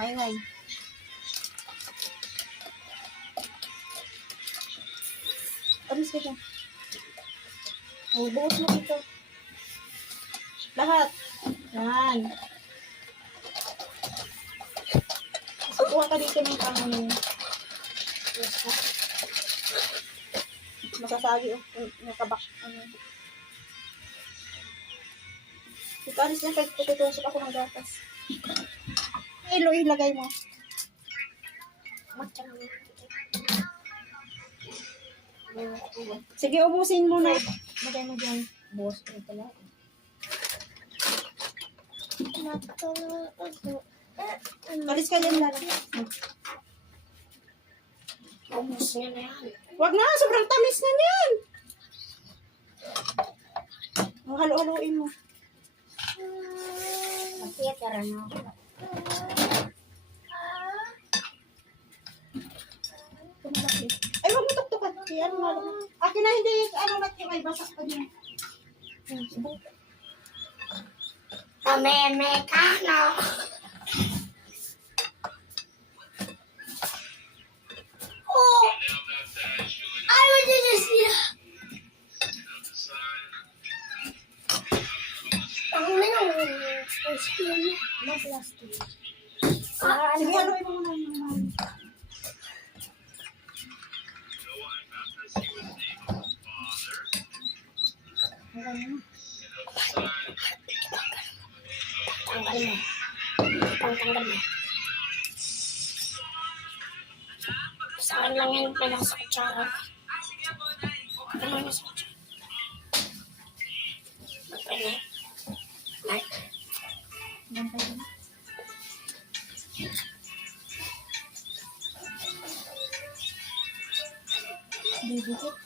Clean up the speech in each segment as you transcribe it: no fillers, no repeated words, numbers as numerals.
Ngay. Alis ka dyan. Buhos mo dito. Lahat. Yan. Kuha ka dito ng pangano. Masasagi yung kabak. Ikalis niya kahit tutusok ako ng gatas. Ilo, ilagay mo. Sige, ubusin mo na. Lagay mo dyan. Buhos ko pala. Kalis ka dyan lang. Ubus niya na yan. Wag na, sobrang tamis na niyan. Halo-haloin mo. Mag-theater na ako. Ay, wag mo tuktukan. Ano nga lang. Akin na hindi, ay basak pa niya. Mekano. Oh, I want to just see. Ang minong skin. Mag-plastic. Sige, haloin mo muna. Tanggal mo. Tanggal mo. Saan lang yan pala sa kutsara. Ano na sa kutsara? Magpili. Ay. Didikit.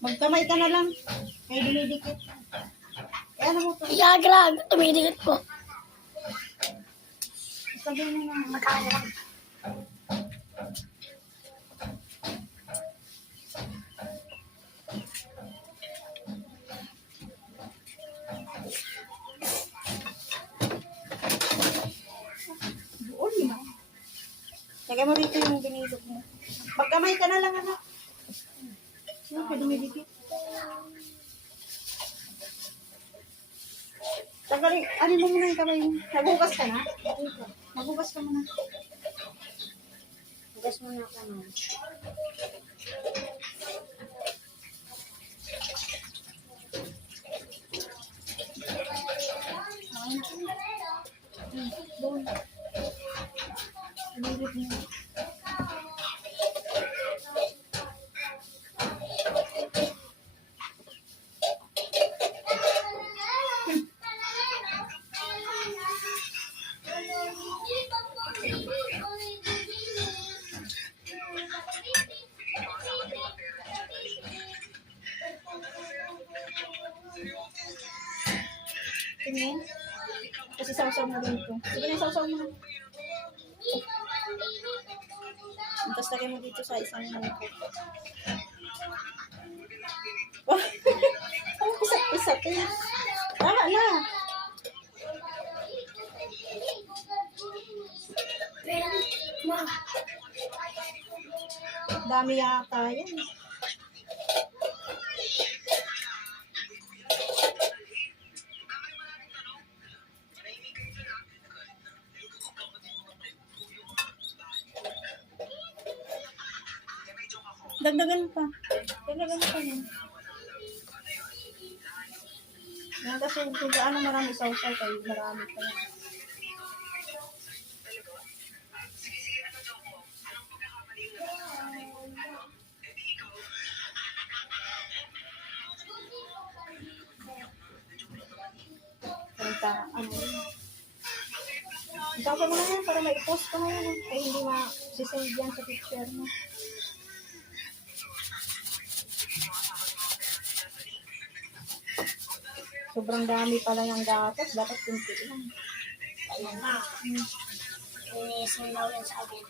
Magkamay ka na lang. Kaya dinidikit. Ano mo pa? Yagrag. Tumidikit ko. Sabi mo na. Makakalak. Buon na. Lagay mo dito yung binidok mo. Magkamay ka na lang, anak. Sino ka dumidikit? Tagalin, ano mo muna yung kamay mo? Nagugas ka na? Nagugas ka muna. Hugas mo na ako na. Doon. Binidok mo. Tingin. Kasi sausaw mo rin ito. Sige na, sausaw mo na. Tapos lagay mo dito sa isang mangkok. Ang pisat-pisat eh. Tama na. Dami yata yan. Dagdagan pa. Dagdagan pa yan. Yan kasi kung gaano marami sausaw kayo, marami pa yan. Sausaw mo na yan para ma-post ko na yan. Kaya hindi ma-sisend yan sa picture mo. Sobrang dami pala yung gatas. Dapat kunti lang. Ayan na. Inisin daw yan sa akin.